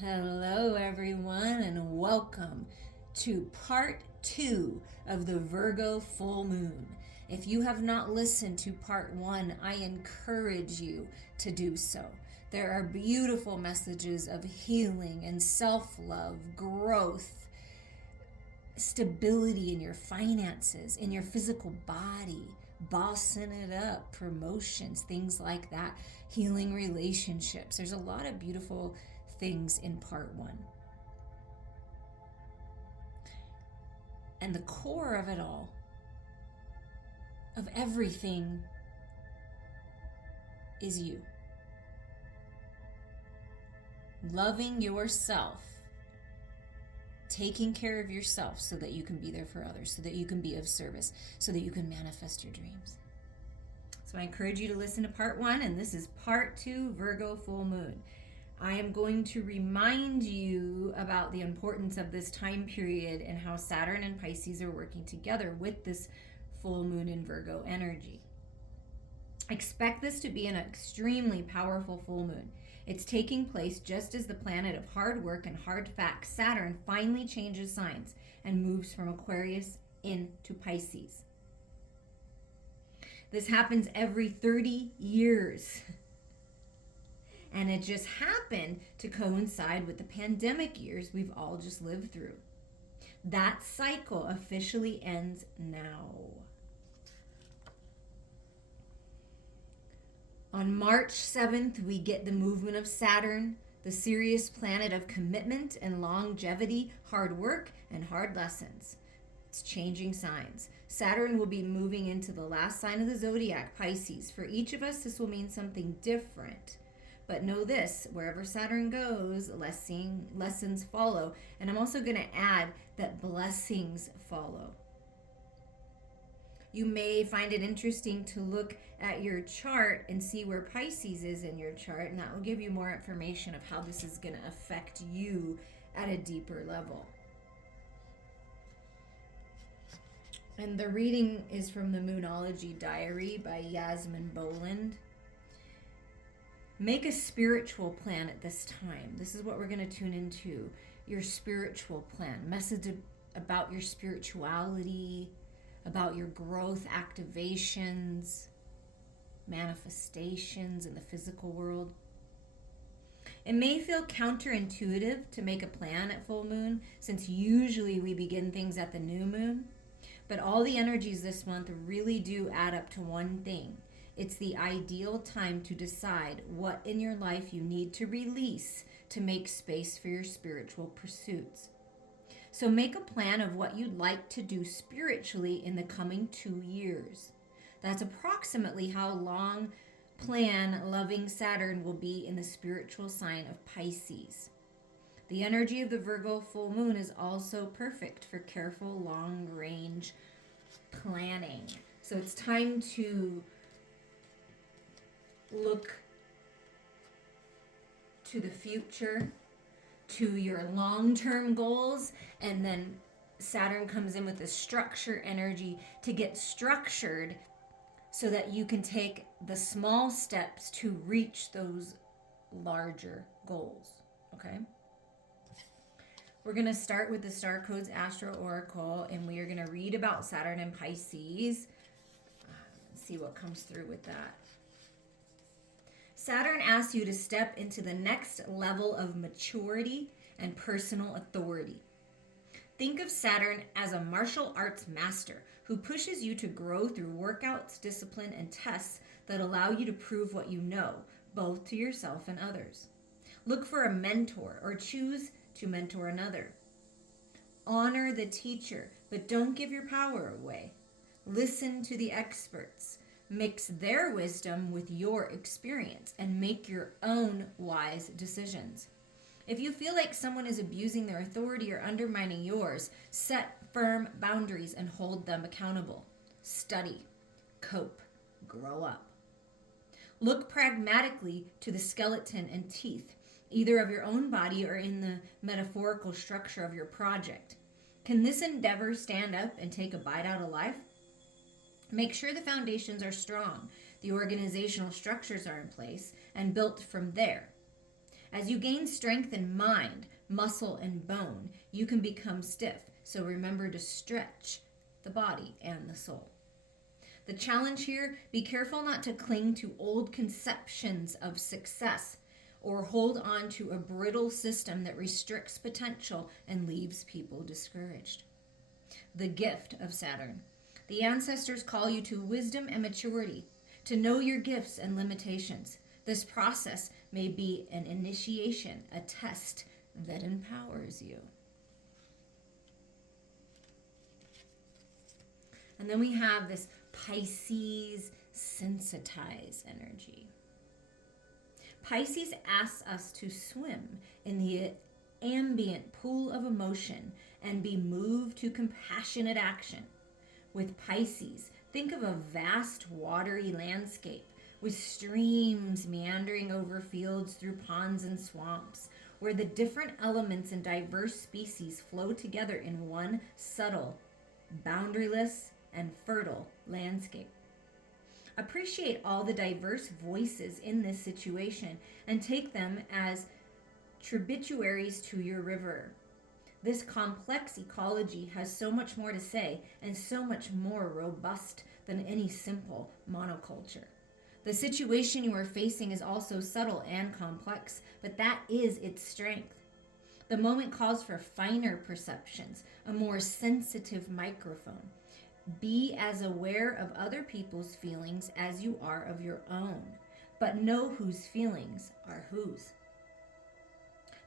Hello, everyone, and welcome to part 2 of the Virgo full moon. If you have not listened to part 1, I encourage you to do so. There are beautiful messages of healing and self love, growth, stability in your finances, in your physical body, bossing it up, promotions, things like that, healing relationships. There's a lot of beautiful things in part 1. And the core of it all, of everything, is you. Loving yourself, taking care of yourself so that you can be there for others, so that you can be of service, so that you can manifest your dreams. So I encourage you to listen to part 1, and this is part 2, Virgo full moon. I am going to remind you about the importance of this time period and how Saturn and Pisces are working together with this full moon in Virgo energy. Expect this to be an extremely powerful full moon. It's taking place just as the planet of hard work and hard facts, Saturn, finally changes signs and moves from Aquarius into Pisces. This happens every 30 years. And it just happened to coincide with the pandemic years we've all just lived through. That cycle officially ends now. On March 7th, we get the movement of Saturn, the serious planet of commitment and longevity, hard work, and hard lessons. It's changing signs. Saturn will be moving into the last sign of the zodiac, Pisces. For each of us, this will mean something different. But know this, wherever Saturn goes, lessons follow. And I'm also going to add that blessings follow. You may find it interesting to look at your chart and see where Pisces is in your chart, and that will give you more information of how this is going to affect you at a deeper level. And the reading is from the Moonology Diary by Yasmin Boland. Make a spiritual plan at this time. This is what we're going to tune into. Your spiritual plan. Message about your spirituality, about your growth activations, manifestations in the physical world. It may feel counterintuitive to make a plan at full moon, since usually we begin things at the new moon. But all the energies this month really do add up to one thing. It's the ideal time to decide what in your life you need to release to make space for your spiritual pursuits. So make a plan of what you'd like to do spiritually in the coming 2 years. That's approximately how long plan loving Saturn will be in the spiritual sign of Pisces. The energy of the Virgo full moon is also perfect for careful long-range planning. So it's time to look to the future, to your long-term goals, and then Saturn comes in with the structure energy to get structured so that you can take the small steps to reach those larger goals. Okay? We're going to start with the Star Codes Astro Oracle, and we are going to read about Saturn and Pisces. See what comes through with that. Saturn asks you to step into the next level of maturity and personal authority. Think of Saturn as a martial arts master who pushes you to grow through workouts, discipline, and tests that allow you to prove what you know, both to yourself and others. Look for a mentor or choose to mentor another. Honor the teacher, but don't give your power away. Listen to the experts. Mix their wisdom with your experience and make your own wise decisions. If you feel like someone is abusing their authority or undermining yours, set firm boundaries and hold them accountable. Study, cope, grow up. Look pragmatically to the skeleton and teeth, either of your own body or in the metaphorical structure of your project. Can this endeavor stand up and take a bite out of life? Make sure the foundations are strong, the organizational structures are in place, and built from there. As you gain strength in mind, muscle, and bone, you can become stiff. So remember to stretch the body and the soul. The challenge here, be careful not to cling to old conceptions of success or hold on to a brittle system that restricts potential and leaves people discouraged. The gift of Saturn. The ancestors call you to wisdom and maturity, to know your gifts and limitations. This process may be an initiation, a test that empowers you. And then we have this Pisces sensitize energy. Pisces asks us to swim in the ambient pool of emotion and be moved to compassionate action. With Pisces, think of a vast watery landscape with streams meandering over fields through ponds and swamps, where the different elements and diverse species flow together in one subtle, boundaryless, and fertile landscape. Appreciate all the diverse voices in this situation and take them as tributaries to your river. This complex ecology has so much more to say and so much more robust than any simple monoculture. The situation you are facing is also subtle and complex, but that is its strength. The moment calls for finer perceptions, a more sensitive microphone. Be as aware of other people's feelings as you are of your own, but know whose feelings are whose.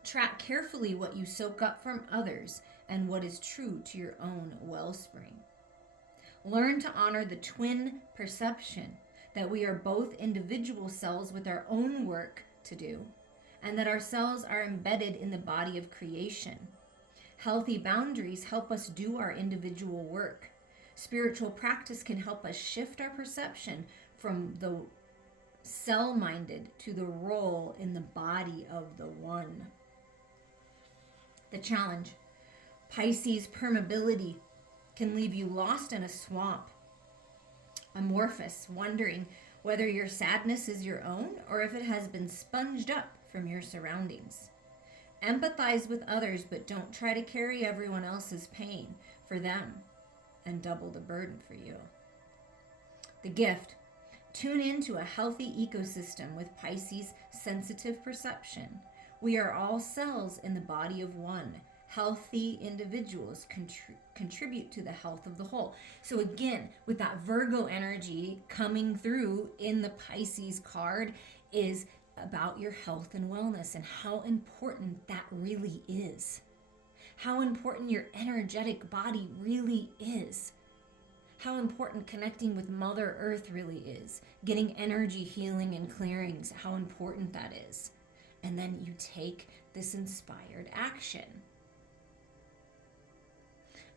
Track carefully what you soak up from others and what is true to your own wellspring. Learn to honor the twin perception that we are both individual cells with our own work to do, and that our cells are embedded in the body of creation. Healthy boundaries help us do our individual work. Spiritual practice can help us shift our perception from the cell-minded to the role in the body of the one. The challenge. Pisces permeability can leave you lost in a swamp, amorphous, wondering whether your sadness is your own or if it has been sponged up from your surroundings. Empathize with others, but don't try to carry everyone else's pain for them and double the burden for you. The gift. Tune into a healthy ecosystem with Pisces sensitive perception. We are all cells in the body of one. Healthy individuals contribute to the health of the whole. So again, with that Virgo energy coming through in the Pisces card is about your health and wellness and how important that really is. How important your energetic body really is. How important connecting with Mother Earth really is. Getting energy healing and clearings, how important that is. And then you take this inspired action.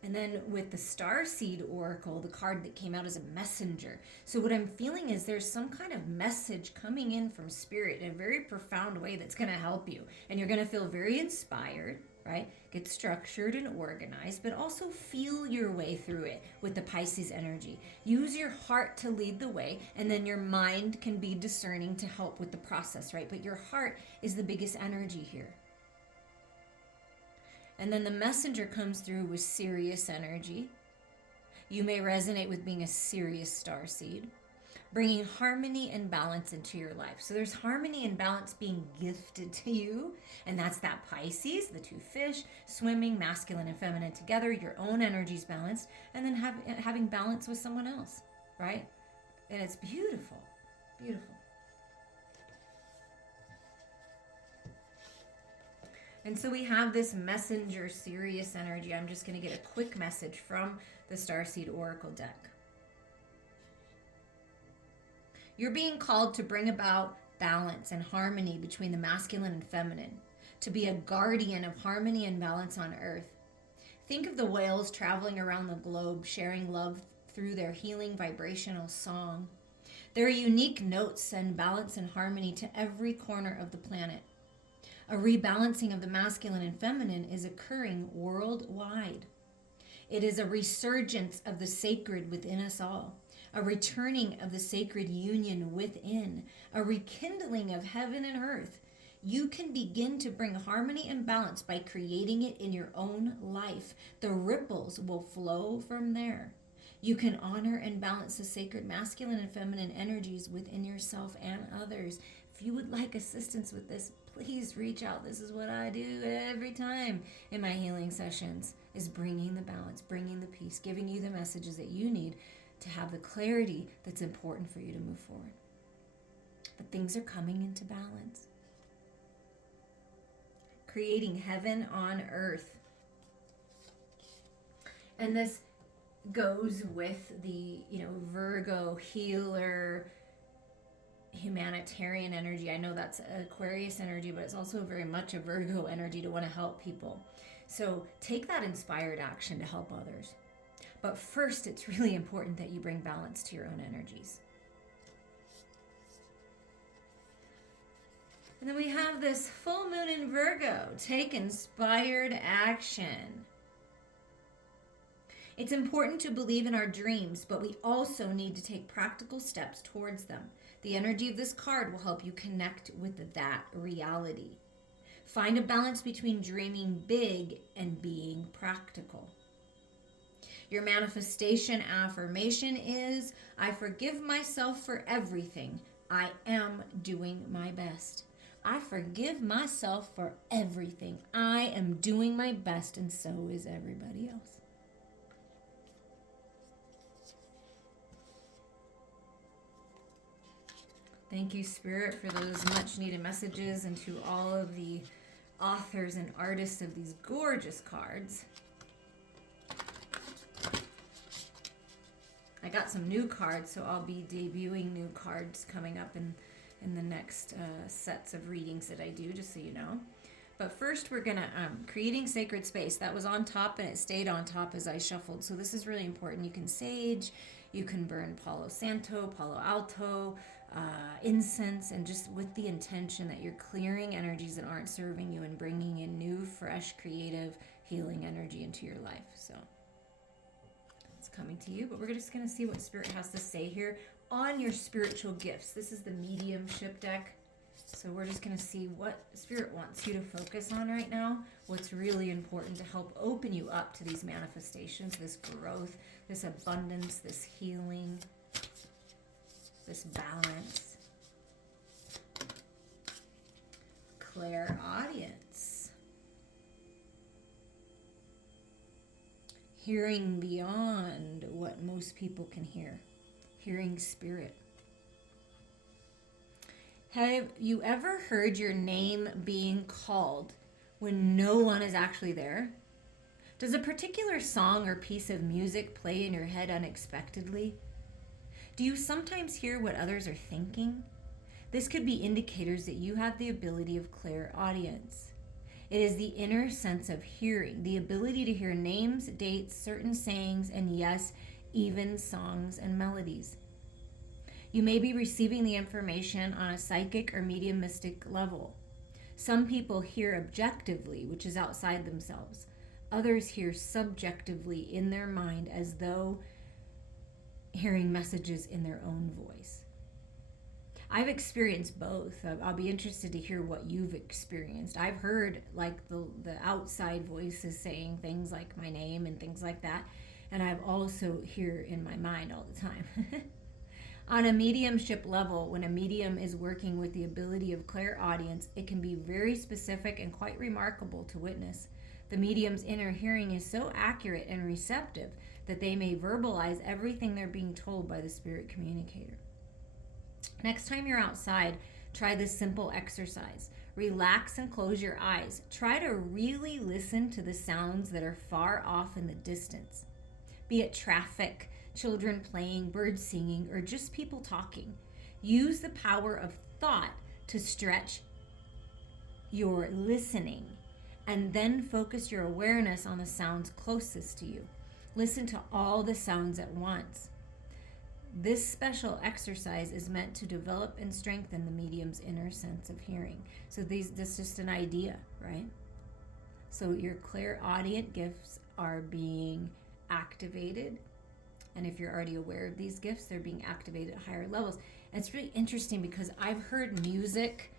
And then with the Starseed Oracle, the card that came out as a messenger. So what I'm feeling is there's some kind of message coming in from Spirit in a very profound way that's going to help you. And you're going to feel very inspired, right? Get structured and organized, but also feel your way through it with the Pisces energy. Use your heart to lead the way, and then your mind can be discerning to help with the process, right? But your heart is the biggest energy here. And then the messenger comes through with Sirius energy. You may resonate with being a Sirius starseed, bringing harmony and balance into your life. So there's harmony and balance being gifted to you, and that's that Pisces, the two fish, swimming, masculine and feminine together, your own energy's balanced, and then having balance with someone else, right? And it's beautiful, beautiful. And so we have this messenger Sirius energy. I'm just going to get a quick message from the Starseed Oracle deck. You're being called to bring about balance and harmony between the masculine and feminine, to be a guardian of harmony and balance on Earth. Think of the whales traveling around the globe, sharing love through their healing vibrational song. Their unique notes send balance and harmony to every corner of the planet. A rebalancing of the masculine and feminine is occurring worldwide. It is a resurgence of the sacred within us all, a returning of the sacred union within, a rekindling of heaven and earth. You can begin to bring harmony and balance by creating it in your own life. The ripples will flow from there. You can honor and balance the sacred masculine and feminine energies within yourself and others. If you would like assistance with this, please reach out. This is what I do every time in my healing sessions, is bringing the balance, bringing the peace, giving you the messages that you need to have the clarity that's important for you to move forward. But things are coming into balance. Creating heaven on earth. And this goes with the, Virgo healer, humanitarian energy. I know that's Aquarius energy, but it's also very much a Virgo energy to want to help people. So take that inspired action to help others. But first, it's really important that you bring balance to your own energies. And then we have this full moon in Virgo. Take inspired action. It's important to believe in our dreams, but we also need to take practical steps towards them. The energy of this card will help you connect with that reality. Find a balance between dreaming big and being practical. Your manifestation affirmation is, I forgive myself for everything. I am doing my best. I forgive myself for everything. I am doing my best, and so is everybody else. Thank you, Spirit, for those much needed messages, and to all of the authors and artists of these gorgeous cards. I got some new cards, so I'll be debuting new cards coming up in the next sets of readings that I do, just so you know. But first, we're going to creating sacred space. That was on top, and it stayed on top as I shuffled. So this is really important. You can sage, you can burn Palo Santo, Palo Alto, incense, and just with the intention that you're clearing energies that aren't serving you and bringing in new, fresh, creative, healing energy into your life. So it's coming to you, but we're just going to see what Spirit has to say here on your spiritual gifts. This is the mediumship deck. So we're just going to see what Spirit wants you to focus on right now, what's really important to help open you up to these manifestations, this growth, this abundance, this healing, this balance. Clairaudience. Hearing beyond what most people can hear. Hearing Spirit. Have you ever heard your name being called when no one is actually there? Does a particular song or piece of music play in your head unexpectedly? Do you sometimes hear what others are thinking? This could be indicators that you have the ability of clairaudience. It is the inner sense of hearing, the ability to hear names, dates, certain sayings, and yes, even songs and melodies. You may be receiving the information on a psychic or mediumistic level. Some people hear objectively, which is outside themselves. Others hear subjectively in their mind, as though hearing messages in their own voice. I've experienced both. I'll be interested to hear what you've experienced. I've heard like the outside voices saying things like my name and things like that. And I've also hear in my mind all the time. On a mediumship level, when a medium is working with the ability of clairaudience, it can be very specific and quite remarkable to witness. The medium's inner hearing is so accurate and receptive that they may verbalize everything they're being told by the spirit communicator. Next time you're outside, try this simple exercise. Relax and close your eyes. Try to really listen to the sounds that are far off in the distance, be it traffic, children playing, birds singing, or just people talking. Use the power of thought to stretch your listening, and then focus your awareness on the sounds closest to you. Listen to all the sounds at once. This special exercise is meant to develop and strengthen the medium's inner sense of hearing. So this is just an idea, right? So your clairaudient gifts are being activated. And if you're already aware of these gifts, they're being activated at higher levels. And it's really interesting because I've heard music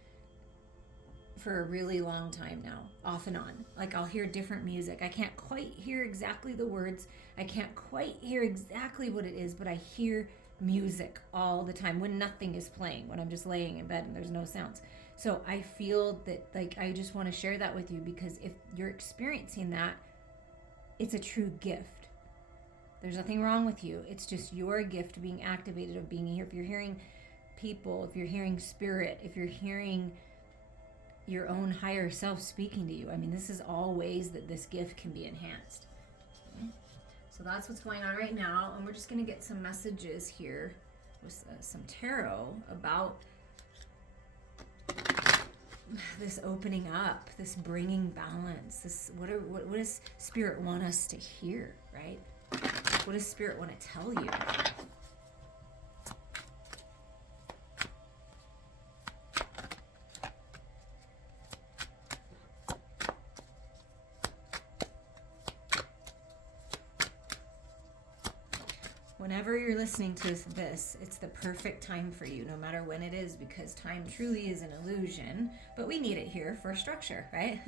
for a really long time now, off and on. Like I'll hear different music. I can't quite hear exactly the words. I can't quite hear exactly what it is, but I hear music all the time when nothing is playing, when I'm just laying in bed and there's no sounds. So I feel that, like, I just want to share that with you, because if you're experiencing that, it's a true gift. There's nothing wrong with you. It's just your gift being activated, of being here. If you're hearing people, if you're hearing spirit, if you're hearing your own higher self speaking to you, I mean, this is all ways that this gift can be enhanced. Okay? So that's what's going on right now. And we're just going to get some messages here with some tarot about this opening up, this bringing balance, this what does Spirit want us to hear, right? What does Spirit want to tell you? Whenever you're listening to this, it's the perfect time for you, no matter when it is, because time truly is an illusion, but we need it here for structure, right?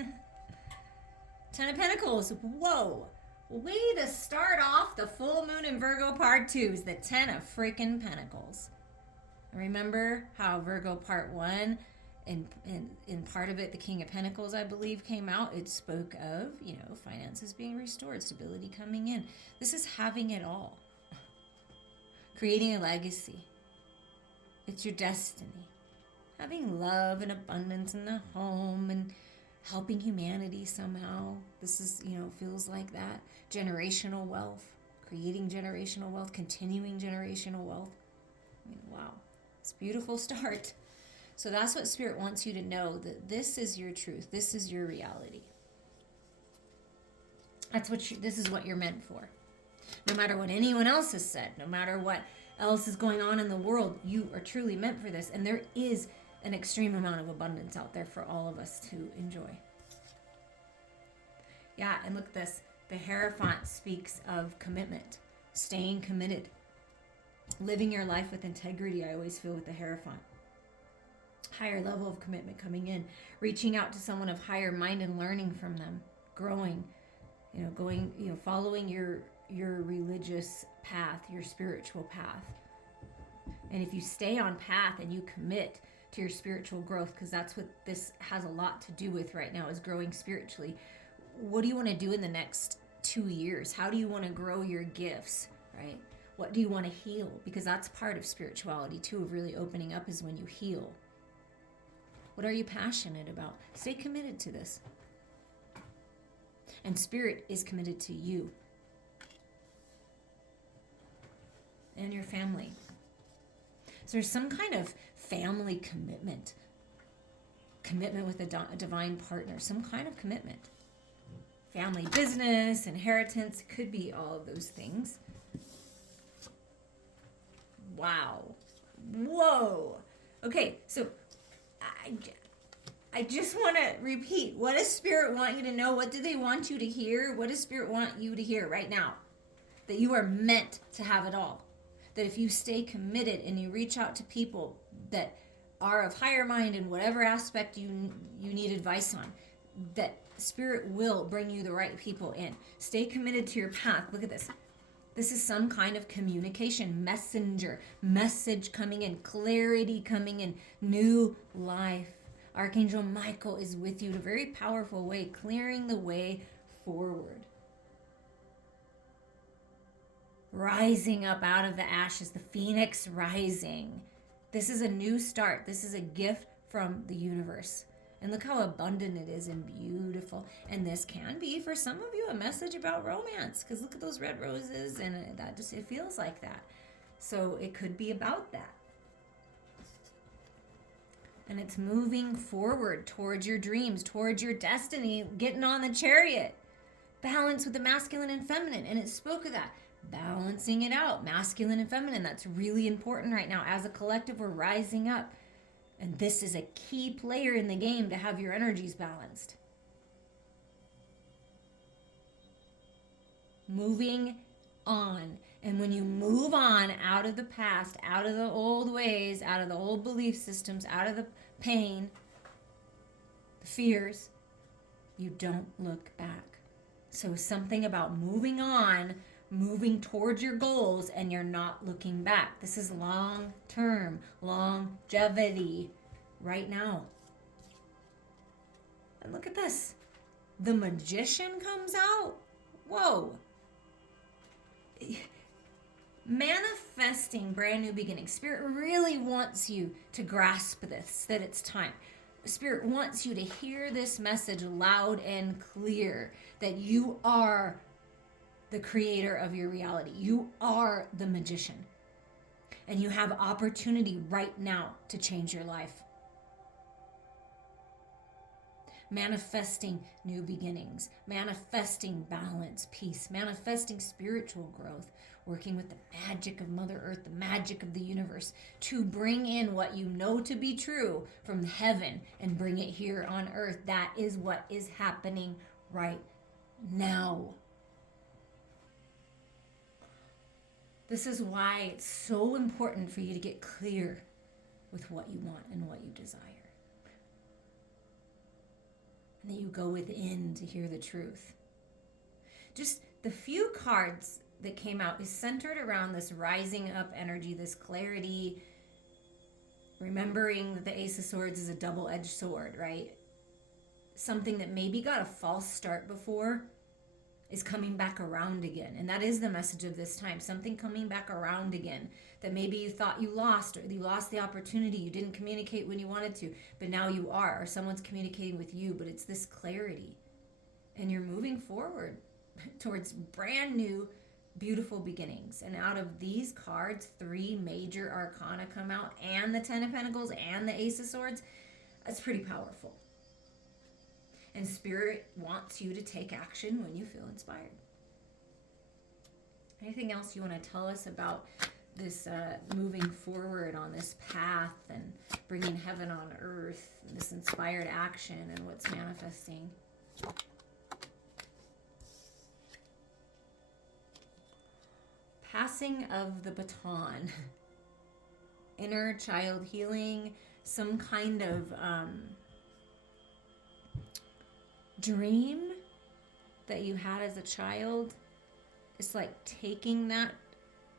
Ten of Pentacles, whoa! Way to start off the full moon in Virgo part 2 is the Ten of freaking Pentacles. Remember how Virgo part 1, in part of it, the King of Pentacles, I believe, came out. It spoke of, finances being restored, stability coming in. This is having it all. Creating a legacy. It's your destiny. Having love and abundance in the home and helping humanity somehow. This is, feels like that. Generational wealth. Creating generational wealth. Continuing generational wealth. I mean, wow. It's a beautiful start. So that's what Spirit wants you to know, that this is your truth. This is your reality. This is what you're meant for. No matter what anyone else has said, no matter what else is going on in the world, you are truly meant for this. And there is an extreme amount of abundance out there for all of us to enjoy. Yeah, and look at this. The Hierophant speaks of commitment, staying committed, living your life with integrity. I always feel with the Hierophant. Higher level of commitment coming in, reaching out to someone of higher mind and learning from them, growing, going, following your religious path, your spiritual path. And if you stay on path and you commit to your spiritual growth, because that's what this has a lot to do with right now, is growing spiritually. What do you want to do in the next 2 years? How do you want to grow your gifts, right? What do you want to heal? Because that's part of spirituality too, of really opening up, is when you heal. What are you passionate about? Stay committed to this. And Spirit is committed to you and your family. So there's some kind of family commitment with a divine partner, some kind of commitment. Family business, inheritance, could be all of those things. Wow. Whoa. Okay, so I just want to repeat, what does Spirit want you to know? What do they want you to hear? What does Spirit want you to hear right now? That you are meant to have it all. That if you stay committed and you reach out to people that are of higher mind in whatever aspect you need advice on, that Spirit will bring you the right people in. Stay committed to your path. Look at this. This is some kind of communication, message coming in, clarity coming in, new life. Archangel Michael is with you in a very powerful way, clearing the way forward. Rising up out of the ashes, the phoenix rising. This is a new start. This is a gift from the universe. And look how abundant it is and beautiful. And this can be, for some of you, a message about romance. Because look at those red roses, and it feels like that. So it could be about that. And it's moving forward towards your dreams, towards your destiny, getting on the chariot. Balance with the masculine and feminine. And it spoke of that. Balancing it out, masculine and feminine. That's really important right now. As a collective, we're rising up. And this is a key player in the game to have your energies balanced. Moving on. And when you move on out of the past, out of the old ways, out of the old belief systems, out of the pain, the fears, you don't look back. So something about moving on, moving towards your goals, and you're not looking back. This is long term, longevity right now. And look at this. The Magician comes out. Whoa. Manifesting brand new beginnings. Spirit really wants you to grasp this, that it's time. Spirit wants you to hear this message loud and clear, that you are the creator of your reality. You are the magician. And you have opportunity right now to change your life. Manifesting new beginnings, manifesting balance, peace, manifesting spiritual growth, working with the magic of Mother Earth, the magic of the universe, to bring in what you know to be true from heaven and bring it here on earth. That is what is happening right now. This is why it's so important for you to get clear with what you want and what you desire. And that you go within to hear the truth. Just the few cards that came out is centered around this rising up energy, this clarity, remembering that the Ace of Swords is a double-edged sword, right? Something that maybe got a false start before is coming back around again. And that is the message of this time. Something coming back around again that maybe you thought you lost, or you lost the opportunity. You didn't communicate when you wanted to, but now you are, or someone's communicating with you, but it's this clarity. And you're moving forward towards brand new, beautiful beginnings. And out of these cards, 3 major arcana come out, and the 10 of Pentacles and the Ace of Swords. That's pretty powerful. And Spirit wants you to take action when you feel inspired. Anything else you want to tell us about this moving forward on this path and bringing heaven on earth, and this inspired action and what's manifesting? Passing of the baton. Inner child healing, some kind of dream that you had as a child. It's like taking that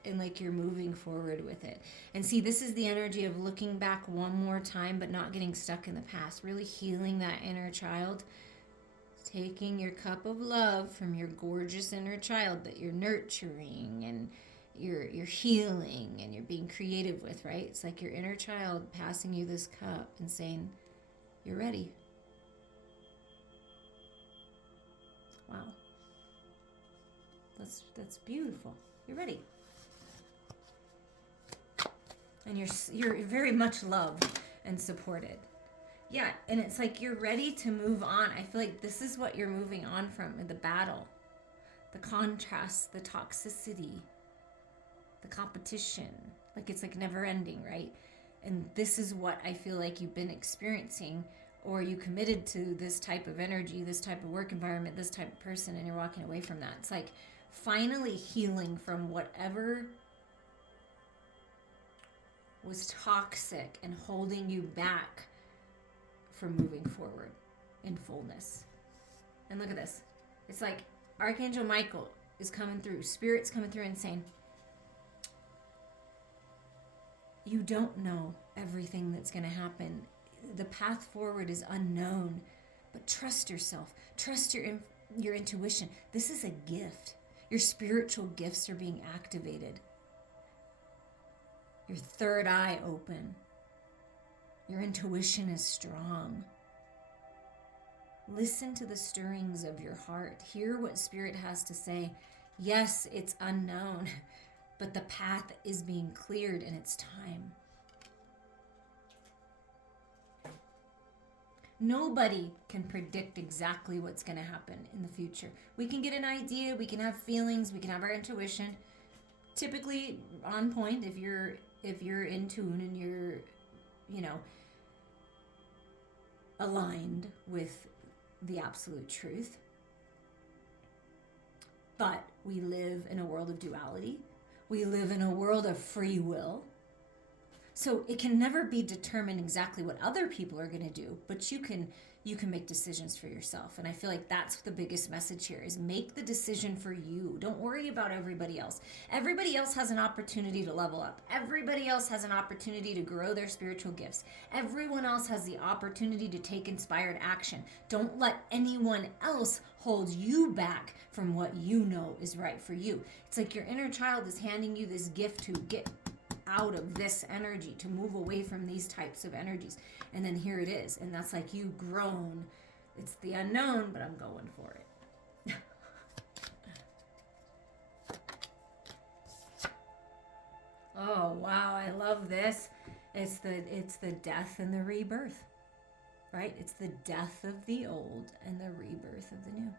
and like you're moving forward with it. And see, this is the energy of looking back one more time but not getting stuck in the past. Really healing that inner child. Taking your cup of love from your gorgeous inner child that you're nurturing and you're healing and you're being creative with, right? It's like your inner child passing you this cup and saying, you're ready. Wow. That's beautiful. You're ready. And you're very much loved and supported. Yeah, and it's like you're ready to move on. I feel like this is what you're moving on from, the battle, the contrast, the toxicity, the competition. Like it's like never ending, right? And this is what I feel like you've been experiencing, or you committed to this type of energy, this type of work environment, this type of person, and you're walking away from that. It's like finally healing from whatever was toxic and holding you back from moving forward in fullness. And look at this. It's like Archangel Michael is coming through. Spirit's coming through and saying, you don't know everything that's going to happen. The path forward is unknown, but trust yourself. Trust your intuition. This is a gift. Your spiritual gifts are being activated. Your third eye open. Your intuition is strong. Listen to the stirrings of your heart. Hear what Spirit has to say. Yes, it's unknown, but the path is being cleared and it's time. Nobody can predict exactly what's going to happen in the future. We can get an idea, we can have feelings, we can have our intuition. Typically on point if you're in tune and you're, aligned with the absolute truth. But we live in a world of duality. We live in a world of free will. So it can never be determined exactly what other people are going to do, but you can you can make decisions for yourself. And I feel like that's the biggest message here is make the decision for you. Don't worry about everybody else. Everybody else has an opportunity to level up. Everybody else has an opportunity to grow their spiritual gifts. Everyone else has the opportunity to take inspired action. Don't let anyone else hold you back from what you know is right for you. It's like your inner child is handing you this gift to get out of this energy, to move away from these types of energies. And then here it is. And that's like you've grown. It's the unknown, but I'm going for it. Oh, wow. I love this. It's the death and the rebirth, right? It's the death of the old and the rebirth of the new.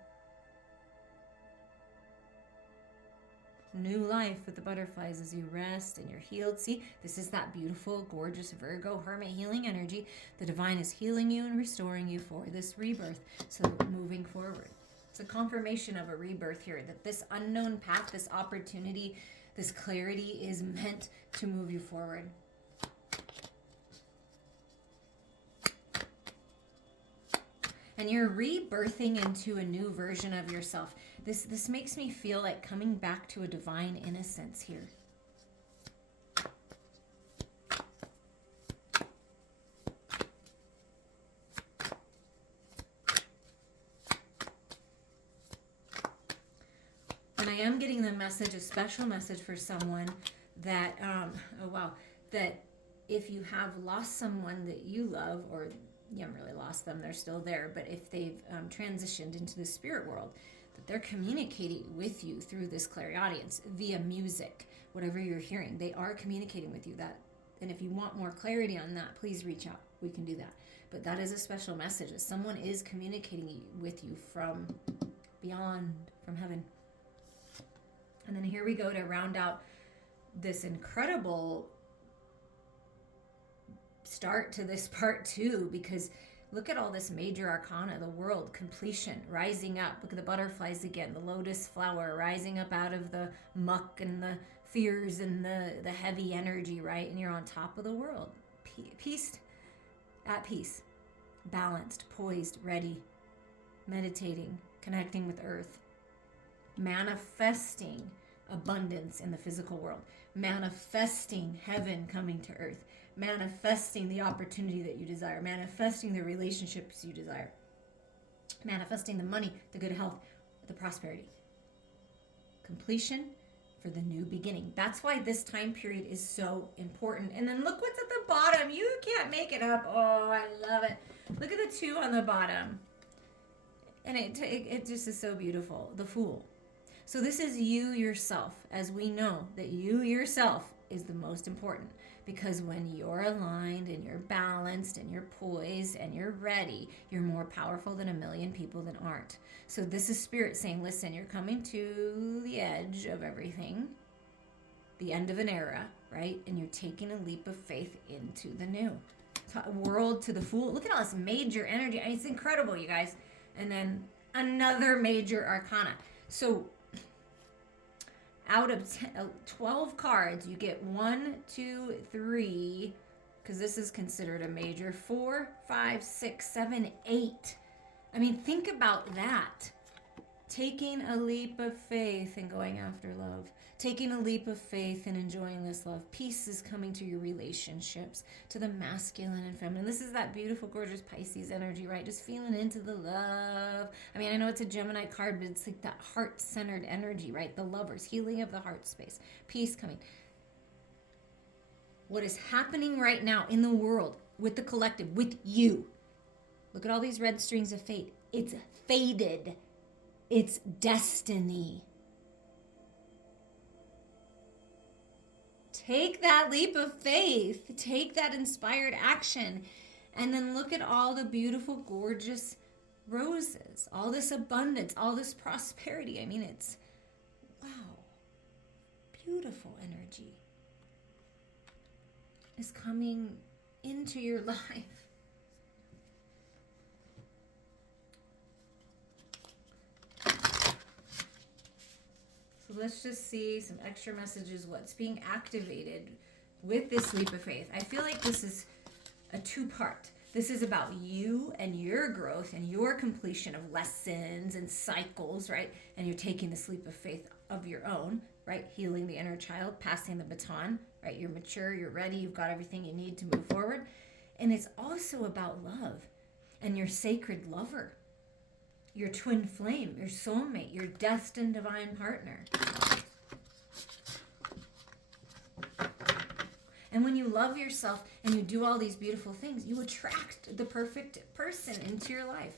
New life with the butterflies as you rest and you're healed. See, this is that beautiful, gorgeous Virgo hermit healing energy. The divine is healing you and restoring you for this rebirth. So moving forward. It's a confirmation of a rebirth here, that this unknown path, this opportunity, this clarity is meant to move you forward. And you're rebirthing into a new version of yourself. This makes me feel like coming back to a divine innocence here. And I am getting the message, a special message for someone that, that if you have lost someone that you love, or you haven't really lost them, they're still there, but if they've transitioned into the spirit world, that they're communicating with you through this clairaudience via music, whatever you're hearing. They are communicating with you. That, and if you want more clarity on that, please reach out. We can do that. But that is a special message, that someone is communicating with you from beyond, from heaven. And then here we go to round out this incredible start to this part 2, because look at all this major arcana, the world, completion, rising up. Look at the butterflies again, the lotus flower rising up out of the muck and the fears and the heavy energy, right? And you're on top of the world. Peace, at peace, balanced, poised, ready, meditating, connecting with earth, manifesting abundance in the physical world, manifesting heaven coming to earth, manifesting the opportunity that you desire, manifesting the relationships you desire, manifesting the money, the good health, the prosperity. Completion for the new beginning. That's why this time period is so important. And then look what's at the bottom. You can't make it up. Oh, I love it. Look at the 2 on the bottom. And it just is so beautiful. The Fool. So this is you yourself, as we know that you yourself is the most important. Because when you're aligned and you're balanced and you're poised and you're ready, you're more powerful than a million people that aren't. So this is spirit saying, listen, you're coming to the edge of everything, the end of an era, right? And you're taking a leap of faith into the new. World to the Fool. Look at all this major energy. I mean, it's incredible, you guys. And then another major arcana. So out of 12 cards, you get 1, 2, 3, because this is considered a major, 4, 5, 6, 7, 8. I mean, think about that. Taking a leap of faith and going after love. Taking a leap of faith and enjoying this love. Peace is coming to your relationships, to the masculine and feminine. This is that beautiful, gorgeous Pisces energy, right? Just feeling into the love. I mean, I know it's a Gemini card, but it's like that heart-centered energy, right? The lovers, healing of the heart space. Peace coming. What is happening right now in the world, with the collective, with you. Look at all these red strings of fate. It's fated. It's destiny. Take that leap of faith. Take that inspired action. And then look at all the beautiful, gorgeous roses. All this abundance. All this prosperity. I mean, it's, wow. Beautiful energy is coming into your life. So let's just see some extra messages. What's being activated with this leap of faith? I feel like this is a 2-part. This is about you and your growth and your completion of lessons and cycles, right? And you're taking the leap of faith of your own, right? Healing the inner child, passing the baton, right? You're mature, you're ready, you've got everything you need to move forward. And it's also about love and your sacred lover, your twin flame, your soulmate, your destined divine partner. And when you love yourself and you do all these beautiful things, you attract the perfect person into your life.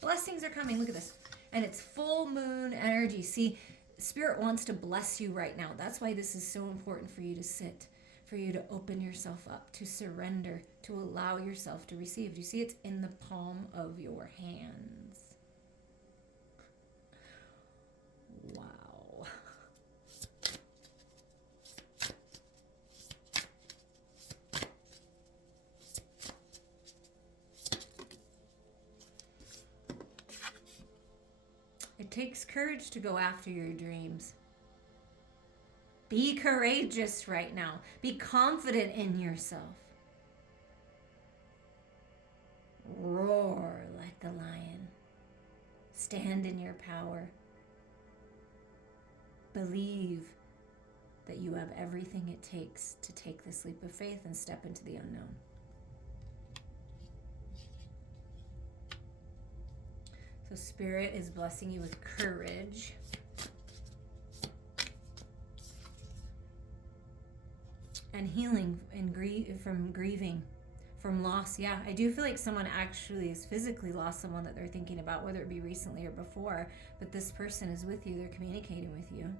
Blessings are coming. Look at this. And it's full moon energy. See, Spirit wants to bless you right now. That's why this is so important for you to sit, for you to open yourself up, to surrender, to allow yourself to receive. Do you see it's in the palm of your hands? Wow. It takes courage to go after your dreams. Be courageous right now. Be confident in yourself. Roar like the lion. Stand in your power. Believe that you have everything it takes to take this leap of faith and step into the unknown. So Spirit is blessing you with courage. And healing and from grieving, from loss. Yeah, I do feel like someone actually has physically lost someone that they're thinking about, whether it be recently or before, but this person is with you, they're communicating with you.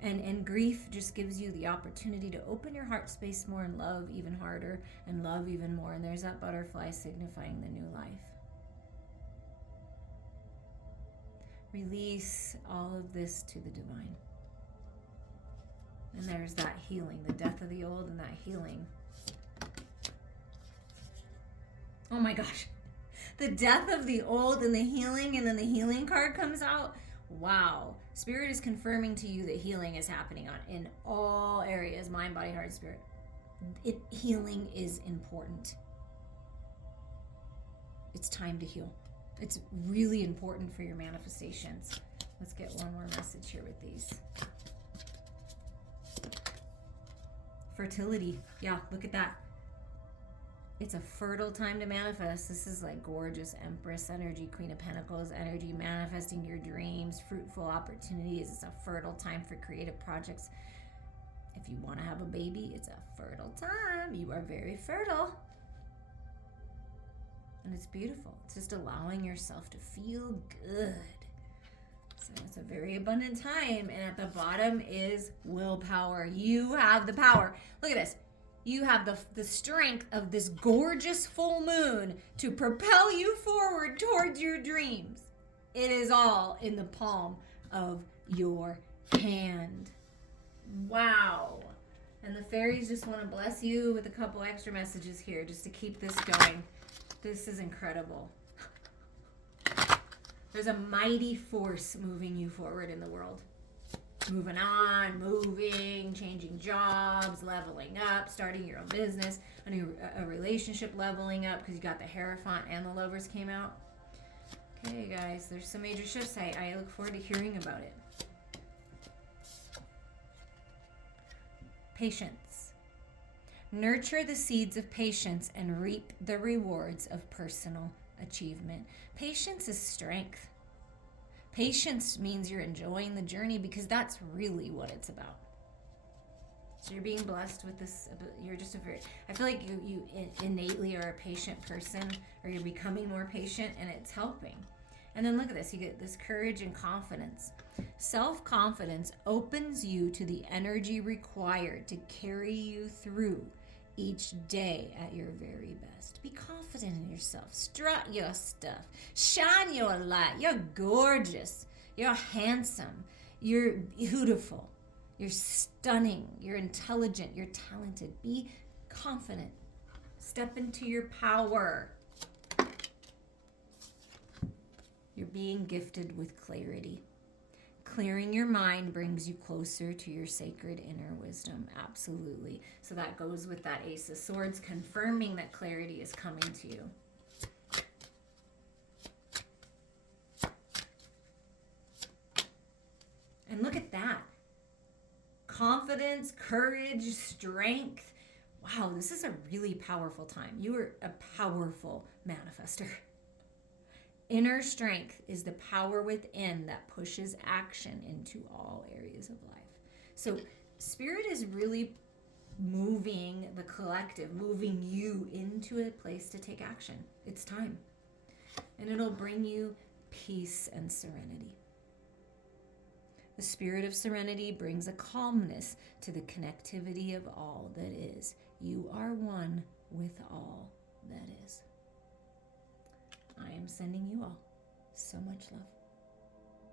And grief just gives you the opportunity to open your heart space more and love even harder and love even more. And there's that butterfly signifying the new life. Release all of this to the divine. And there's that healing, the death of the old and that healing. Oh my gosh. The death of the old and the healing, and then the healing card comes out. Wow. Spirit is confirming to you that healing is happening in all areas, mind, body, heart, spirit. Healing is important. It's time to heal. It's really important for your manifestations. Let's get one more message here with these. Fertility. Yeah, look at that. It's a fertile time to manifest. This is like gorgeous Empress energy, Queen of Pentacles energy, manifesting your dreams, fruitful opportunities. It's a fertile time for creative projects. If you want to have a baby, it's a fertile time. You are very fertile. And it's beautiful. It's just allowing yourself to feel good. So it's a very abundant time. And at the bottom is willpower. You have the power. Look at this. You have the strength of this gorgeous full moon to propel you forward towards your dreams. It is all in the palm of your hand. Wow. And the fairies just want to bless you with a couple extra messages here just to keep this going. This is incredible. There's a mighty force moving you forward in the world. Moving on, moving, changing jobs, leveling up, starting your own business, a relationship leveling up because you got the Hierophant and the Lovers came out. Okay, guys, there's some major shifts. I look forward to hearing about it. Patience. Nurture the seeds of patience and reap the rewards of personal achievement. Patience is strength. Patience means you're enjoying the journey because that's really what it's about. So you're being blessed with this. You're just I feel like you innately are a patient person, or you're becoming more patient, and it's helping. And then look at this. You get this courage and confidence. Self-confidence opens you to the energy required to carry you through each day at your very best. Be confident in yourself. Strut your stuff. Shine your light. You're gorgeous. You're handsome. You're beautiful. You're stunning. You're intelligent. You're talented. Be confident. Step into your power. You're being gifted with clarity. Clearing your mind brings you closer to your sacred inner wisdom. Absolutely. So that goes with that Ace of Swords, confirming that clarity is coming to you. And look at that. Confidence, courage, strength. Wow, this is a really powerful time. You are a powerful manifester. Inner strength is the power within that pushes action into all areas of life. So Spirit is really moving the collective, moving you into a place to take action. It's time. And it'll bring you peace and serenity. The spirit of serenity brings a calmness to the connectivity of all that is. You are one with all that is. I am sending you all so much love.